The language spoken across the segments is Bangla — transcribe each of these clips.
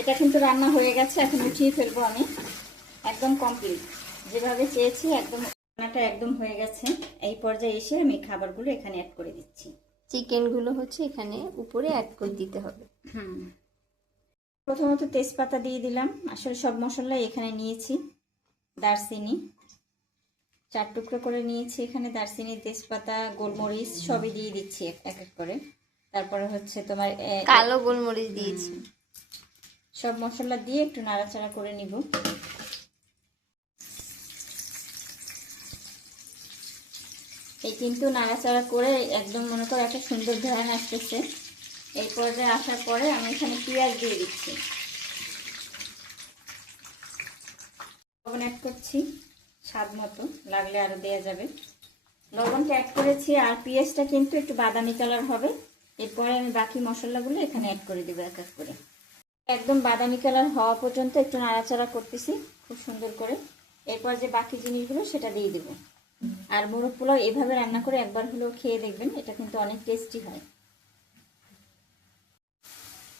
এটা কিন্তু রান্না হয়ে গেছে, এখন উঠিয়ে ফেলবো আমি। একদম কমপ্লিট, যেভাবে চেয়েছি একদম রান্নাটা একদম হয়ে গেছে। এই পর্যায়ে এসে আমি খাবারগুলো এখানে অ্যাড করে দিচ্ছি। চিকেনগুলো হচ্ছে এখানে উপরে অ্যাড করে দিতে হবে। প্রথমত তেজপাতা দিয়ে দিলাম। আসলে সব মশলা এখানে নিয়েছি। দারচিনি 4 টুকরো করে নিয়েছি এখানে, দারচিনি, তেজপাতা, গোলমরিচ সবই দিয়ে দিচ্ছি এক এক করে। তারপরে হচ্ছে তোমার কালো গোলমরিচ দিয়েছি। সব মশলা দিয়ে একটু নাড়াচাড়া করে নিব। এই কিন্তু নাড়াচাড়া করে একদম মনে করো একটা সুন্দর ঘ্রাণ আসতেছে। এই পর্যায়ে আসার পরে আমি এখানে পেঁয়াজ দিয়ে দিচ্ছি। লবণ অ্যাড করছি স্বাদ মতো, লাগলে আরো দেওয়া যাবে। লবণটা অ্যাড করেছি, আর পেঁয়াজটা কিন্তু একটু বাদামি কালার হবে। এরপরে আমি বাকি মশলাগুলো এখানে অ্যাড করে দেবো এক এক করে। একদম বাদামি কালার হওয়া পর্যন্ত একটু নাড়াচাড়া করতেছি খুব সুন্দর করে। এরপর যে বাকি জিনিসগুলো সেটা দিয়ে দেবো। আর মোরগ পোলাও এভাবে রান্না করে একবার হলেও খেয়ে দেখবেন, এটা কিন্তু অনেক টেস্টি হয়।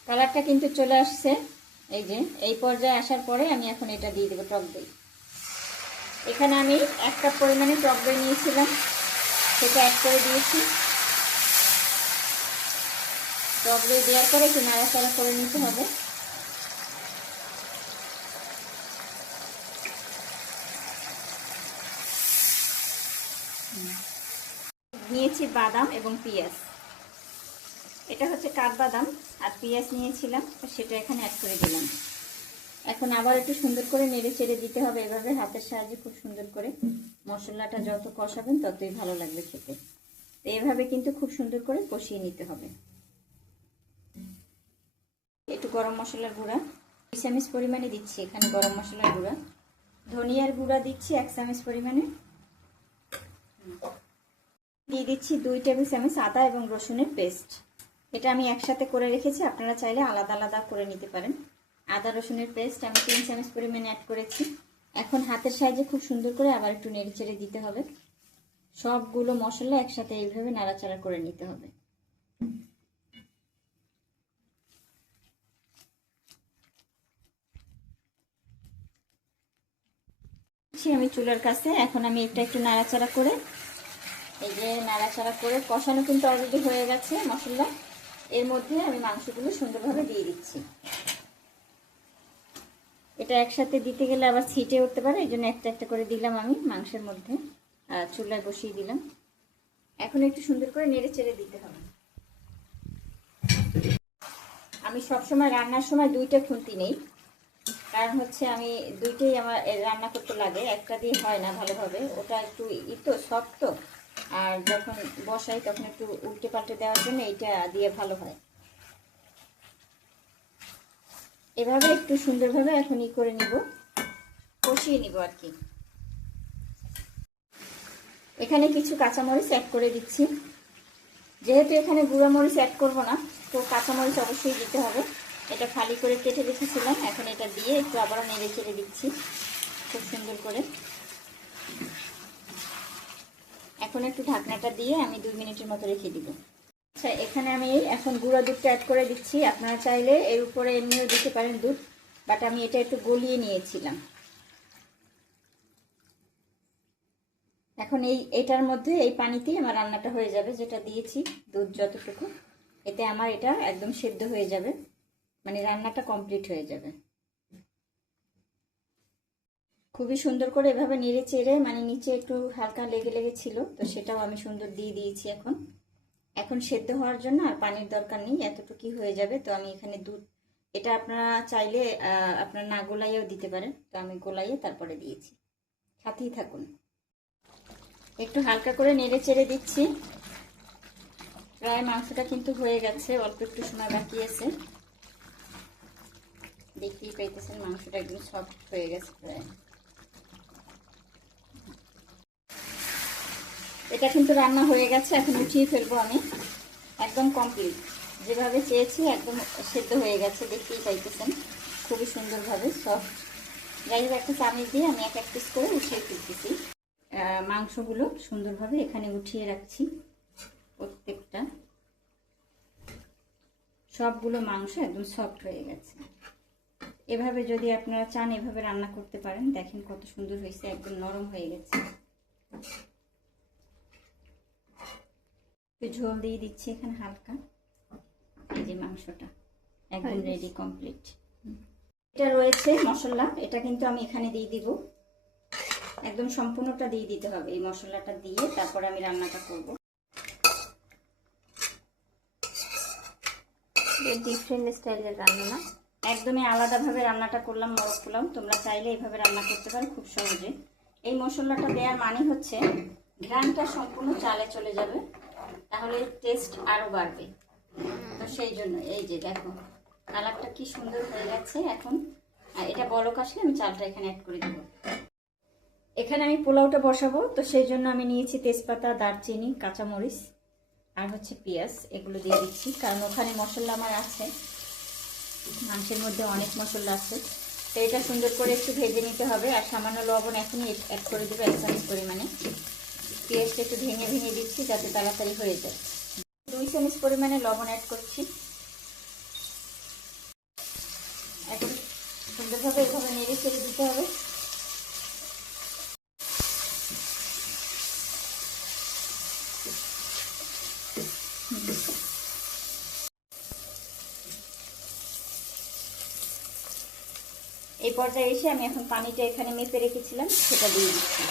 কালারটা কিন্তু চলে আসছে, এই যে এই পর্যায়ে আসার পরে আমি এখন এটা দিয়ে দেবো টক দই। এখানে আমি 1 কাপ পরিমাণে টক দই নিয়েছিলাম, সেটা অ্যাড করে দিয়েছি। টক দই দেওয়ার পরে একটু নাড়াচাড়া করে নিতে হবে। নিয়েছি বাদাম এবং পেঁয়াজ। এটা হচ্ছে কাঠবাদাম আর পেঁয়াজ নিয়েছিলাম, সেটা এখানে অ্যাড করে দিলাম। এখন আবার একটু সুন্দর করে নেড়ে চেড়ে দিতে হবে এভাবে হাতের সাহায্যে, খুব সুন্দর করে। মশলাটা যত কষাবেন ততই ভালো লাগবে খেতে। তো এভাবে কিন্তু খুব সুন্দর করে কষিয়ে নিতে হবে। একটু গরম মশলার গুঁড়া 2 চামচ পরিমাণে দিচ্ছি এখানে গরম মশলার গুঁড়া। ধনিয়ার গুঁড়া দিচ্ছি 1 চামচ পরিমাণে। দিয়ে দিচ্ছি 2 টেবিল চামচ আদা এবং রসুনের পেস্ট। এটা আমি একসাথে করে রেখেছি, আপনারা চাইলে আলাদা আলাদা করে নিতে পারেন। আদা রসুনের পেস্ট আমি 3 চামচ পরিমাণে অ্যাড করেছি। এখন হাতের সাহায্যে খুব সুন্দর করে আবার একটু নেড়ে চেড়ে দিতে হবে। সবগুলো মশলা একসাথে এইভাবে নাড়াচাড়া করে নিতে হবে। আমি চুলার কাছে, এখন আমি এটা একটু নাড়াচাড়া করে, এই যে নাড়াচাড়া করে কষানো কিন্তু অলরেডি হয়ে গেছে মশলা। এর মধ্যে আমি মাংসগুলো সুন্দরভাবে দিয়ে দিচ্ছি। এটা একসাথে দিতে গেলে আবার ছিটে উঠতে পারে, এই জন্য একটা একটা করে দিলাম আমি মাংসের মধ্যে, চুলায় বসিয়ে দিলাম। এখন একটু সুন্দর করে নেড়ে চেড়ে দিতে হবে। আমি সবসময় রান্নার সময় 2টা খুন্তি নেই, কারণ হচ্ছে আমি 2টাই আমার রান্না করতে লাগে, একটা দিয়ে হয় না ভালোভাবে। ওটা একটু তো শক্ত, আর যখন বসাই তখন একটু উল্টে পাল্টে দেওয়ার জন্য এইটা দিয়ে ভালো হয়। এভাবে একটু সুন্দরভাবে এখন করে নিব, কষিয়ে নিব আর কি। এখানে কিছু কাঁচামরিচ অ্যাড করে দিচ্ছি। যেহেতু এখানে গুঁড়া মরিচ অ্যাড করব না, তো কাঁচামরিচ অবশ্যই দিতে হবে। এটা খালি করে কেটে রেখেছিলাম, এখন এটা দিয়ে একটু আবারও নেড়ে চেড়ে দিচ্ছি খুব সুন্দর করে। এখন একটু ঢাকনাটা দিয়ে আমি 2 মিনিটের মতো রেখে দিব। আচ্ছা, এখানে আমি এখন গুঁড়া দুধটা অ্যাড করে দিচ্ছি। আপনারা চাইলে এর উপরে এমনিও দিতে পারেন দুধ, বাট আমি এটা একটু গলিয়ে নিয়েছিলাম। এখন এটার মধ্যে এই পানিতেই আমার রান্নাটা হয়ে যাবে, যেটা দিয়েছি দুধ যতটুকু, এতে আমার এটা একদম সেদ্ধ হয়ে যাবে, মানে রান্নাটা কমপ্লিট হয়ে যাবে। খুবই সুন্দর করে এভাবে নেড়ে চেড়ে, মানে নিচে একটু হালকা লেগে লেগে ছিল, তো সেটাও আমি সুন্দর দিয়ে দিয়েছি। এখন সেদ্ধ হওয়ার জন্য আর পানির দরকার নেই, এতটুকুই হয়ে যাবে। তো আমি এখানে দুধ, এটা আপনারা চাইলে আপনারা না গোলাইয়েও দিতে পারেন, তো আমি গোলাইয়ে তারপরে দিয়েছি। সাথেই থাকুন। একটু হালকা করে নেড়ে চেড়ে দিচ্ছি। প্রায় মাংসটা কিন্তু হয়ে গেছে, অল্প একটু সময় বাকি আছে। দেখতেই পাইতেছেন মাংসটা একদম সফট হয়ে গেছে প্রায়। এটা কিন্তু রান্না হয়ে গেছে, এখন উঠিয়ে ফেলবো আমি। একদম কমপ্লিট, যেভাবে চেয়েছি একদম সেদ্ধ হয়ে গেছে, দেখতেই পাইতেছেন খুবই সুন্দরভাবে সফট। যাই হোক, একটা চামচ দিয়ে আমি এক পিস করে উঠিয়ে ফেলতেছি। মাংসগুলো সুন্দরভাবে এখানে উঠিয়ে রাখছি এভাবে যদি আপনারা চান এভাবে রান্না করতে পারেন। দেখেন কত সুন্দর হয়েছে, একদম নরম হয়ে গেছে। একটু ঝোল দিয়ে দিচ্ছি এখানে হালকা। এই যে মাংসটা একদম রেডি, কমপ্লিট। এটা রয়েছে মশলা, এটা কিন্তু আমি এখানে দিয়ে দিব। একদম সম্পূর্ণটা দিয়ে দিতে হবে। এই মশলাটা দিয়ে তারপর আমি রান্নাটা করব। ডিফারেন্ট স্টাইলের রান্না না, একদমই আলাদাভাবে রান্নাটা করলাম মোরগ পোলাও। তোমরা চাইলে এইভাবে রান্না করতে পারো খুব সহজে। এই মশলাটা দেওয়ার মানে হচ্ছে ঘ্রাণটা সম্পূর্ণ চালে চলে যাবে, তাহলে টেস্ট আরো বাড়বে। তো সেই জন্য এই যে দেখো কালারটা কি সুন্দর হয়ে গেছে। এখন এটা বলক আসলে আমি চালটা এখানে অ্যাড করে দেবো। এখানে আমি পোলাওটা বসাবো, তো সেই জন্য আমি নিয়েছি তেজপাতা, দারচিনি, কাঁচামরিচ আর হচ্ছে পেঁয়াজ। এগুলো দিয়ে দিচ্ছি কারণ ওখানে মশলা আমার আছে, মাংসের মধ্যে অনেক মশলা আছে। তো এটা সুন্দর করে একটু ভেজে নিতে হবে। আর সামান্য লবণ এখনই অ্যাড করে দেবো 1 চামচ পরিমাণে। পেঁয়াজটা একটু ভেঙে ভেঙে দিচ্ছি যাতে তাড়াতাড়ি হয়ে যায়। 2 চামচ পরিমাণে লবণ অ্যাড করছি। এখন সুন্দরভাবে এভাবে নেড়ে চেড়ে দিতে হবে। এই পর্যায়ে এসে আমি এখন পানিটা এখানে মেপে রেখেছিলাম সেটা দিয়ে দিচ্ছি।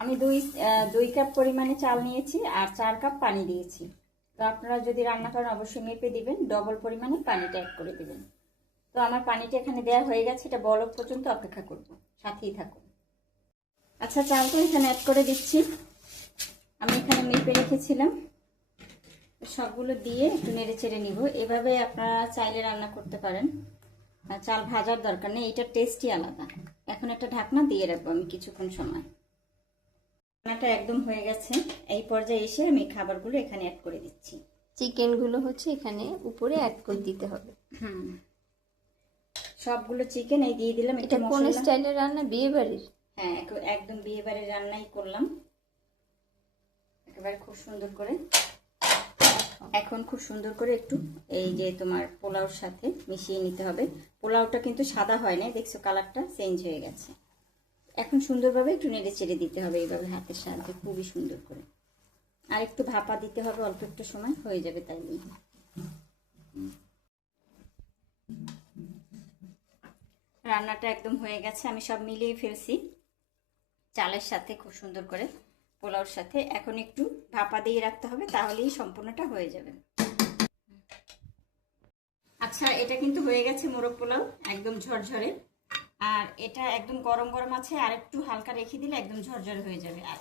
আমি 2 কাপ পরিমাণে চাল নিয়েছি আর 4 কাপ পানি দিয়েছি। তো আপনারা যদি রান্না করেন অবশ্যই মেপে দিবেন, ডবল পরিমাণে পানিটা অ্যাড করে দিবেন। তো আমার পানিটা এখানে দেওয়া হয়ে গেছে, এটা বলক পর্যন্ত অপেক্ষা করব, সাথেই থাকুন। আচ্ছা, চালটা এখানে অ্যাড করে দিচ্ছি। আমি এখানে মেপে রেখেছিলাম, সবগুলো দিয়ে একটু নেড়ে চেড়ে নিব। এভাবে আপনারা চাইলে রান্না করতে পারেন, চাল ভাজার দরকার নেই, এটার টেস্টই আলাদা। এখন একটা ঢাকনা দিয়ে রাখবো আমি কিছুক্ষণ সময়। রান্নাটা একদম হয়ে গেছে। এই পর্যায়ে এসে আমি খাবারগুলো এখানে অ্যাড করে দিচ্ছি। চিকেনগুলো হচ্ছে এখানে উপরে অ্যাড করে দিতে হবে। সবগুলো চিকেন এই দিয়ে দিলাম। এটা কোন স্টাইলের রান্না? বিয়ে বাড়ির? হ্যাঁ, একদম বিয়ে বাড়ির রান্নাই করলাম একেবারে খুব সুন্দর করে। এখন খুব সুন্দর করে একটু এই যে তোমার পোলাওর সাথে মিশিয়ে নিতে হবে। পোলাওটা কিন্তু সাদা হয় না, দেখছো কালারটা চেঞ্জ হয়ে গেছে। এখন সুন্দরভাবে একটু নেড়ে চেড়ে দিতে হবে এইভাবে হাতের সাহায্যে, খুবই সুন্দর করে। আর একটু ভাপা দিতে হবে, অল্প একটু সময় হয়ে যাবে তাইলেই। রান্নাটা একদম হয়ে গেছে, আমি সব মিলিয়ে ফেলছি চালের সাথে খুব সুন্দর করে, পোলাওর সাথে। এখন একটু ভাপা দিয়ে রাখতে হবে, তাহলেই সম্পূর্ণটা হয়ে যাবে। আচ্ছা, এটা কিন্তু হয়ে গেছে মোরগ পোলাও, একদম ঝরঝরে। আর এটা একদম গরম গরম আছে, আর একটু হালকা রেখে দিলে একদম ঝরঝরে হয়ে যাবে। আর